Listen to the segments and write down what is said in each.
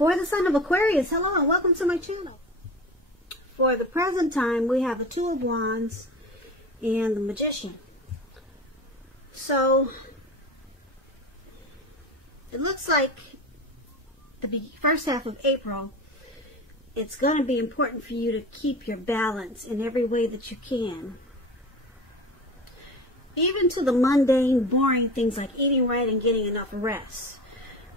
For the sign of Aquarius, hello and welcome to my channel. For the present time, we have the Two of Wands and the Magician. So, it looks like the first half of April, it's going to be important for you to keep your balance in every way that you can. Even to the mundane, boring things like eating right and getting enough rest.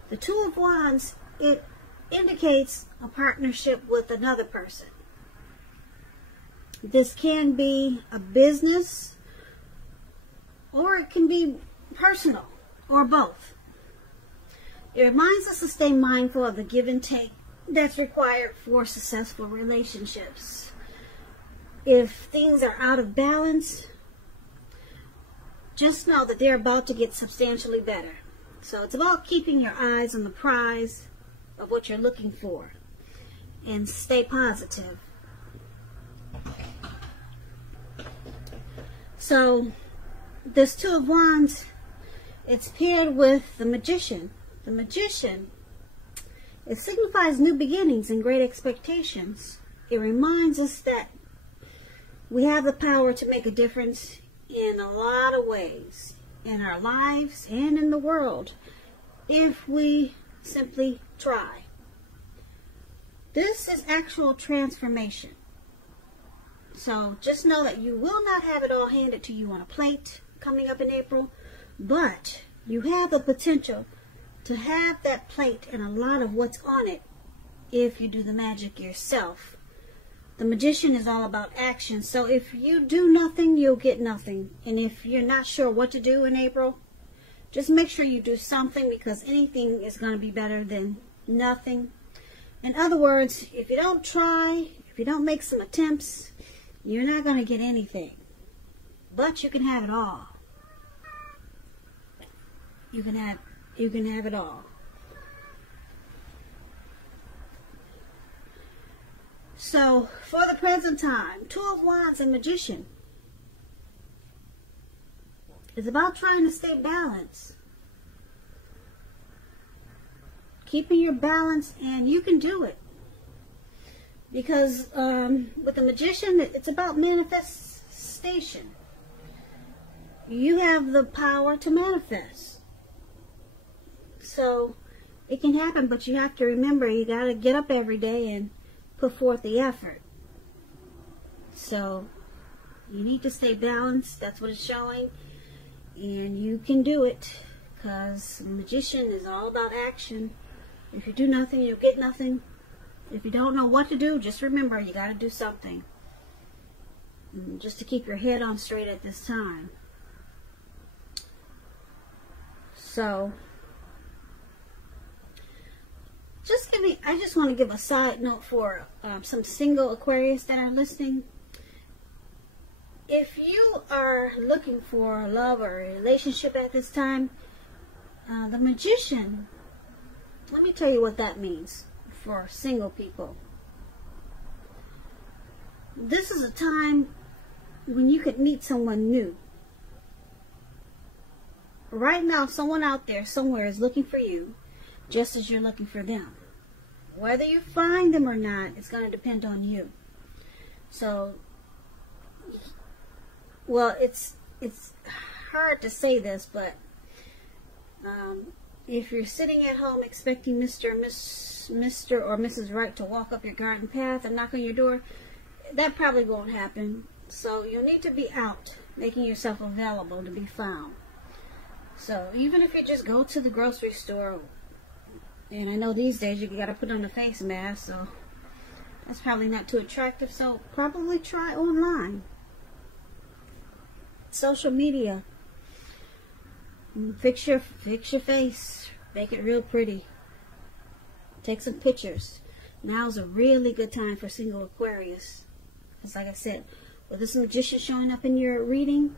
The Two of Wands, it indicates a partnership with another person. This can be a business, or it can be personal, or both. It reminds us to stay mindful of the give and take that's required for successful relationships. If things are out of balance, just know that they're about to get substantially better. So it's about keeping your eyes on the prize of what you're looking for and stay positive. So this Two of Wands, it's paired with the Magician. The Magician, it signifies new beginnings and great expectations. It reminds us that we have the power to make a difference in a lot of ways in our lives and in the world if we simply try. This is actual transformation. So just know that you will not have it all handed to you on a plate coming up in April, but you have the potential to have that plate and a lot of what's on it if you do the magic yourself. The Magician is all about action. So if you do nothing, you'll get nothing. And if you're not sure what to do in April, just make sure you do something, because anything is going to be better than nothing. In other words, if you don't try, if you don't make some attempts, you're not going to get anything. But you can have it all. You can have it all. So, for the present time, Two of Wands and Magician. It's about trying to stay balanced. Keeping your balance, and you can do it. Because with the Magician, it's about manifestation. You have the power to manifest. So, it can happen, but you have to remember, you got to get up every day and put forth the effort. So, you need to stay balanced. That's what it's showing. And you can do it, because Magician is all about action. If you do nothing, you'll get nothing. If you don't know what to do, just remember, you got to do something. Just to keep your head on straight at this time. So, I just want to give a side note for some single Aquarius that are listening. If you are looking for love or a relationship at this time, the Magician, let me tell you what that means for single people. This is a time when you could meet someone new. Right now, someone out there somewhere is looking for you, just as you're looking for them. Whether you find them or not, it's going to depend on you. So, well, it's hard to say this, but if you're sitting at home expecting Mr. or Mrs. Right to walk up your garden path and knock on your door, that probably won't happen. So you'll need to be out, making yourself available to be found. So even if you just go to the grocery store, and I know these days you got to put on a face mask, so that's probably not too attractive. So probably try online. Social media. Fix your face. Make it real pretty. Take some pictures. Now's a really good time for single Aquarius. Because like I said, with this Magician showing up in your reading,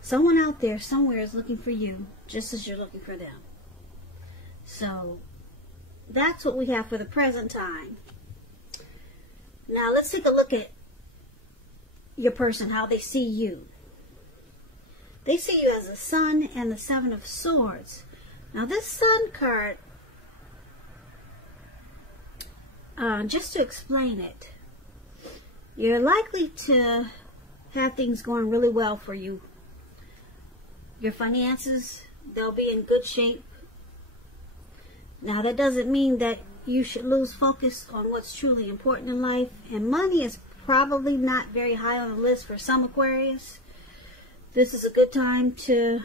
someone out there somewhere is looking for you, just as you're looking for them. So, that's what we have for the present time. Now, let's take a look at your person, how they see you. They see you as the Sun and the Seven of Swords. Now, this Sun card just to explain it, you're likely to have things going really well for you. Your finances, they'll be in good shape. Now, that doesn't mean that you should lose focus on what's truly important in life. And money is probably not very high on the list for some Aquarius. This is a good time to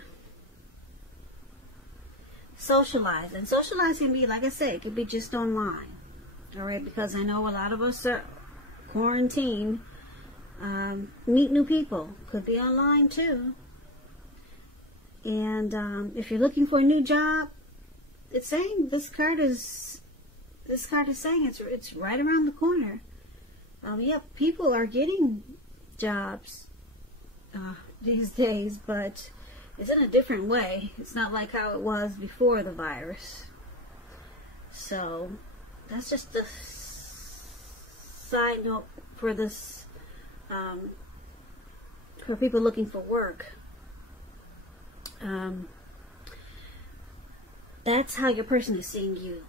socialize. And socialize can be, like I said, it could be just online. Alright, because I know a lot of us are quarantined. Meet new people. Could be online too. And if you're looking for a new job, it's saying this card is saying it's right around the corner. Yep, people are getting jobs these days, but it's in a different way. It's not like how it was before the virus. So that's just a side note for this, for people looking for work. That's how your person is seeing you.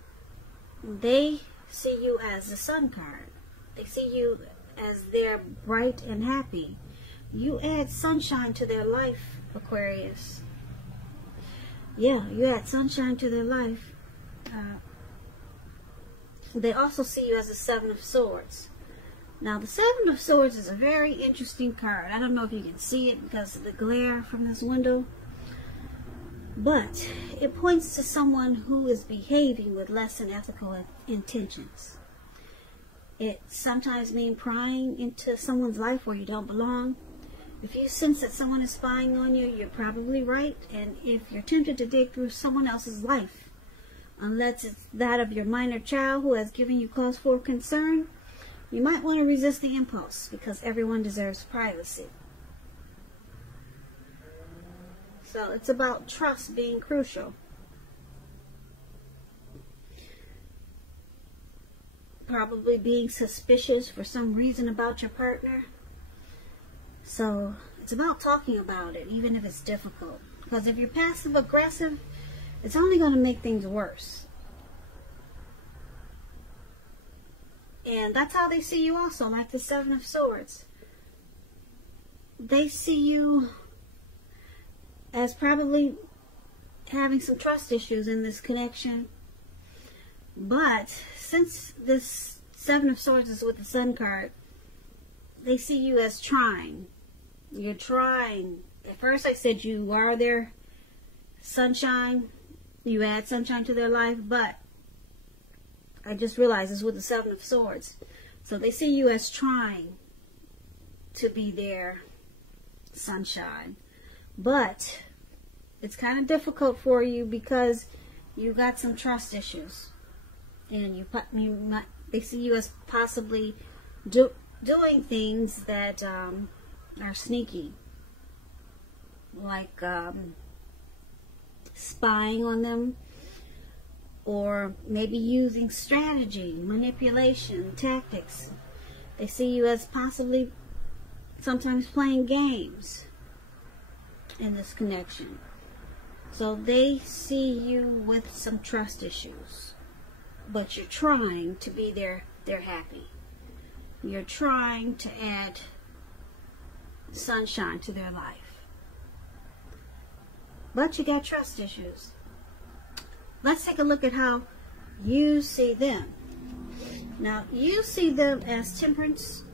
They see you as the sun card. They see you as they're bright and happy. You add sunshine to their life, Aquarius. Yeah, you add sunshine to their life. They also see you as the Seven of Swords. Now, the Seven of Swords is a very interesting card. I don't know if you can see it because of the glare from this window. But it points to someone who is behaving with less than ethical intentions. It sometimes means prying into someone's life where you don't belong. If you sense that someone is spying on you, you're probably right. And if you're tempted to dig through someone else's life, unless it's that of your minor child who has given you cause for concern, you might want to resist the impulse, because everyone deserves privacy. So it's about trust being crucial. Probably being suspicious for some reason about your partner. So it's about talking about it, even if it's difficult. Because if you're passive aggressive, it's only going to make things worse. And that's how they see you also, like the Seven of Swords. They see you as probably having some trust issues in this connection. But since this Seven of Swords is with the Sun card, they see you as trying. You're trying. At first I said you are their sunshine. You add sunshine to their life, but I just realized it's with the Seven of Swords. So they see you as trying to be their sunshine. But it's kind of difficult for you because you got some trust issues. And they see you as possibly doing things that are sneaky. Like spying on them. Or maybe using strategy, manipulation, tactics. They see you as possibly sometimes playing games in this connection. So they see you with some trust issues. But you're trying to be they're happy. You're trying to add sunshine to their life. But you got trust issues. Let's take a look at how you see them. Now, you see them as Temperance,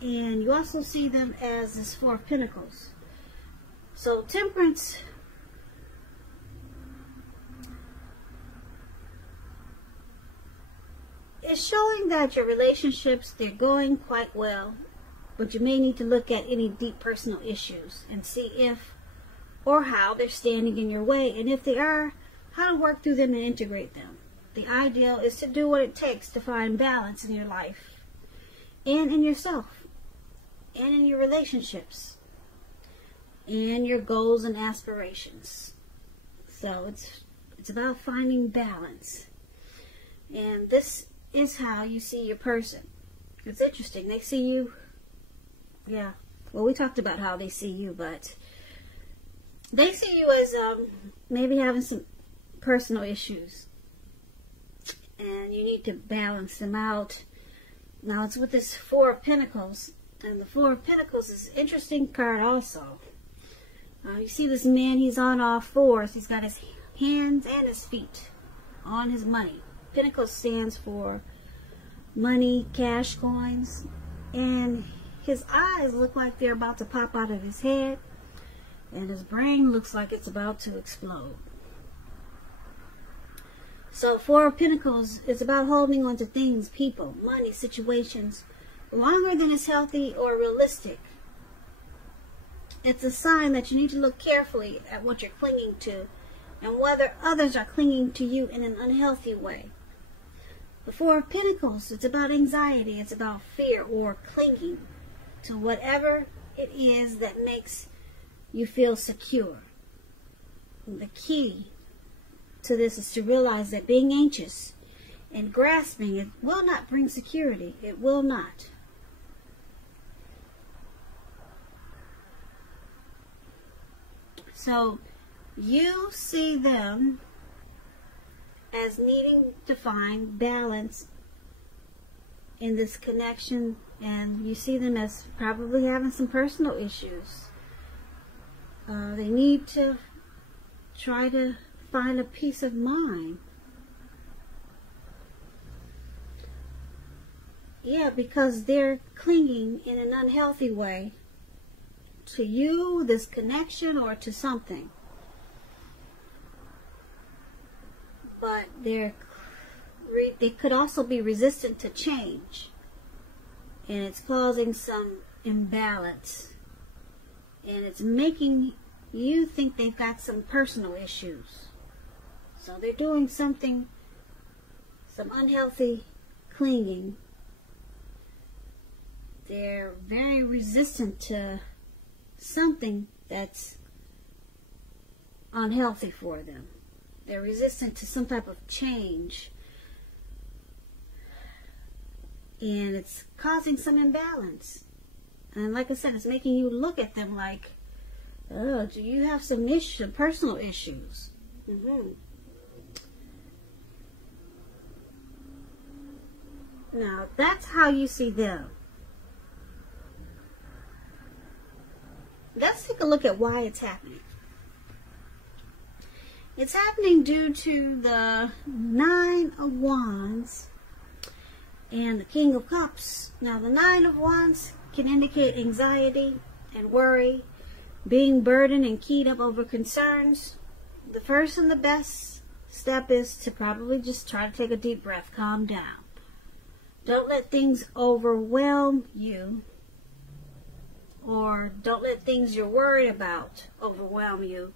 and you also see them as this Four of Pentacles. So, Temperance is showing that your relationships, they're going quite well, but you may need to look at any deep personal issues and see if or how they're standing in your way, and if they are, how to work through them and integrate them. The ideal is to do what it takes to find balance in your life and in yourself and in your relationships and your goals and aspirations. So it's about finding balance. And this is how you see your person. It's interesting. They see you, yeah. Well, we talked about how they see you, but they see you as maybe having some personal issues, and you need to balance them out. Now it's with this Four of Pentacles, and the Four of Pentacles is an interesting card also. You see this man, he's on all fours. He's got his hands and his feet on his money. Pentacles stands for money, cash, coins, and his eyes look like they're about to pop out of his head, and his brain looks like it's about to explode. So Four of Pentacles is about holding on to things, people, money, situations, longer than is healthy or realistic. It's a sign that you need to look carefully at what you're clinging to and whether others are clinging to you in an unhealthy way. The Four of Pentacles, it's about anxiety, it's about fear or clinging to whatever it is that makes you feel secure. The key to this is to realize that being anxious and grasping, it will not bring security. It will not. So you see them as needing to find balance in this connection, and you see them as probably having some personal issues. They need to try to find a peace of mind. Yeah, because they're clinging in an unhealthy way to you, this connection, or to something. But they could also be resistant to change, and it's causing some imbalance, and it's making you think they've got some personal issues. So they're doing something, some unhealthy clinging. They're very resistant to something that's unhealthy for them. They're resistant to some type of change, and it's causing some imbalance. And like I said, it's making you look at them like, oh, do you have some personal issues? Now, that's how you see them. Let's take a look at why it's happening. It's happening due to the Nine of Wands and the King of Cups. Now, the Nine of Wands can indicate anxiety and worry, being burdened and keyed up over concerns. The first and the best step is to probably just try to take a deep breath, calm down. Don't let things overwhelm you, or don't let things you're worried about overwhelm you.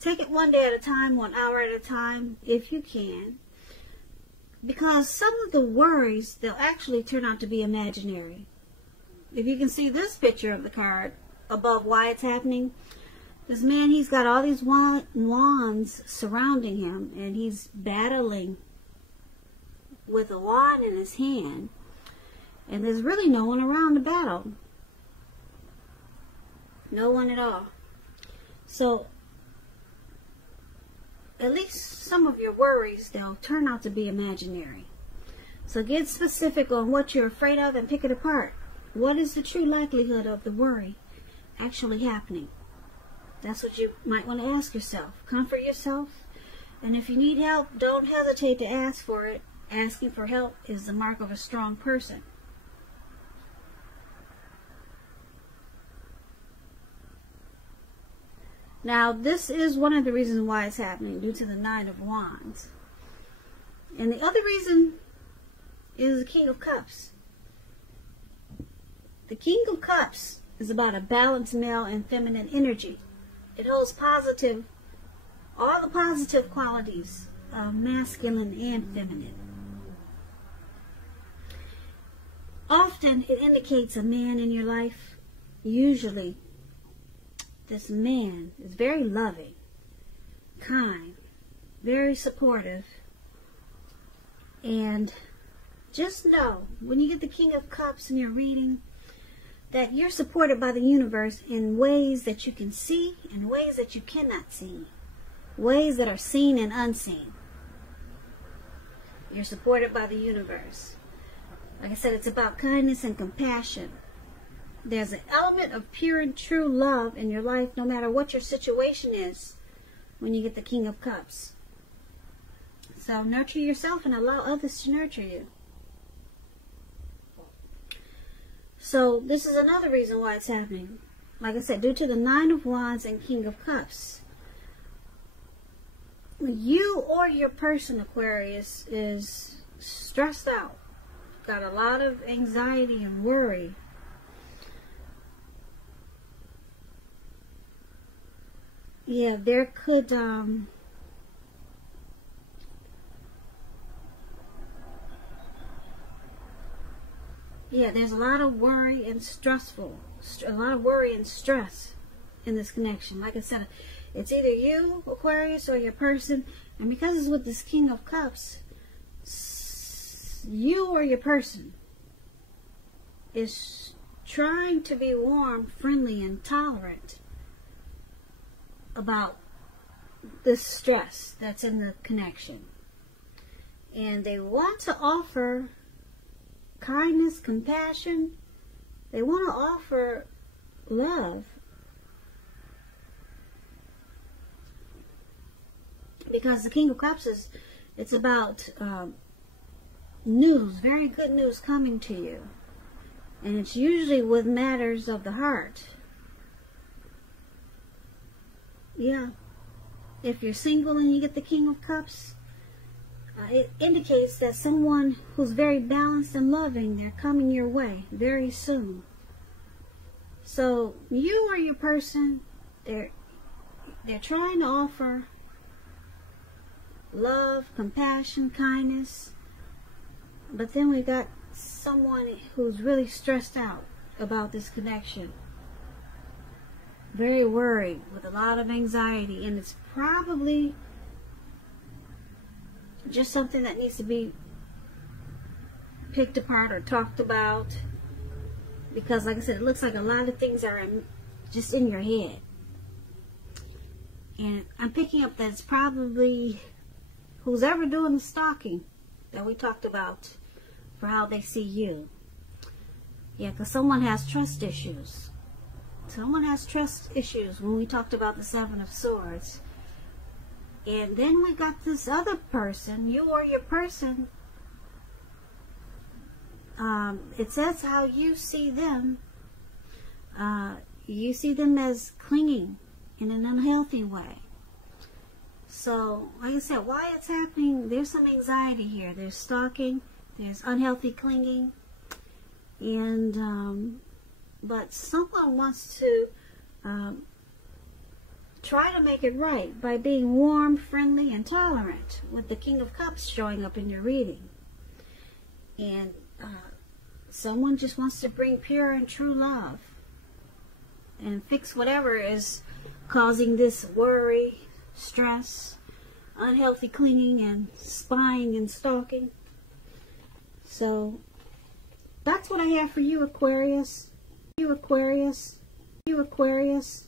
Take it one day at a time, 1 hour at a time, if you can. Because some of the worries, they'll actually turn out to be imaginary. If you can see this picture of the card above why it's happening, this man, he's got all these wands surrounding him, and he's battling with a wand in his hand, and there's really no one around to battle. No one at all. So at least some of your worries, they'll turn out to be imaginary. So get specific on what you're afraid of and pick it apart. What is the true likelihood of the worry actually happening? That's what you might want to ask yourself. Comfort yourself. And if you need help, don't hesitate to ask for it. Asking for help is the mark of a strong person. Now, this is one of the reasons why it's happening, due to the Nine of Wands. And the other reason is the King of Cups. The King of Cups is about a balanced male and feminine energy. It holds all the positive qualities of masculine and feminine. Often it indicates a man in your life. Usually this man is very loving, kind, very supportive. And just know, when you get the King of Cups in your reading, that you're supported by the universe in ways that you can see and ways that you cannot see. Ways that are seen and unseen. You're supported by the universe. Like I said, it's about kindness and compassion. There's an element of pure and true love in your life, no matter what your situation is, when you get the King of Cups. So nurture yourself and allow others to nurture you. So this is another reason why it's happening. Like I said, due to the Nine of Wands and King of Cups, you or your person, Aquarius, is stressed out. Got a lot of anxiety and worry. Yeah, there could, yeah, there's a lot of worry and a lot of worry and stress in this connection. Like I said, it's either you, Aquarius, or your person. And because it's with this King of Cups, you or your person is trying to be warm, friendly, and tolerant about this stress that's in the connection. And they want to offer kindness, compassion. They want to offer love. Because the King of Cups it's about news, very good news coming to you. And it's usually with matters of the heart. Yeah. If you're single and you get the King of Cups, it indicates that someone who's very balanced and loving, they're coming your way very soon. So you or your person, they're trying to offer love, compassion, kindness. But then we got someone who's really stressed out about this connection. Very worried, with a lot of anxiety, and it's probably just something that needs to be picked apart or talked about. Because like I said, it looks like a lot of things are just in your head. And I'm picking up that it's probably who's ever doing the stalking that we talked about for how they see you. Yeah, because someone has trust issues. Someone has trust issues when we talked about the Seven of Swords. And then we got this other person, you or your person. It says how you see them. You see them as clinging in an unhealthy way. So, like I said, why it's happening, there's some anxiety here. There's stalking, there's unhealthy clinging, and but someone wants to try to make it right by being warm, friendly, and tolerant, with the King of Cups showing up in your reading. And someone just wants to bring pure and true love and fix whatever is causing this worry, stress, unhealthy clinging, and spying and stalking. So that's what I have for you, Aquarius. You Aquarius. You Aquarius.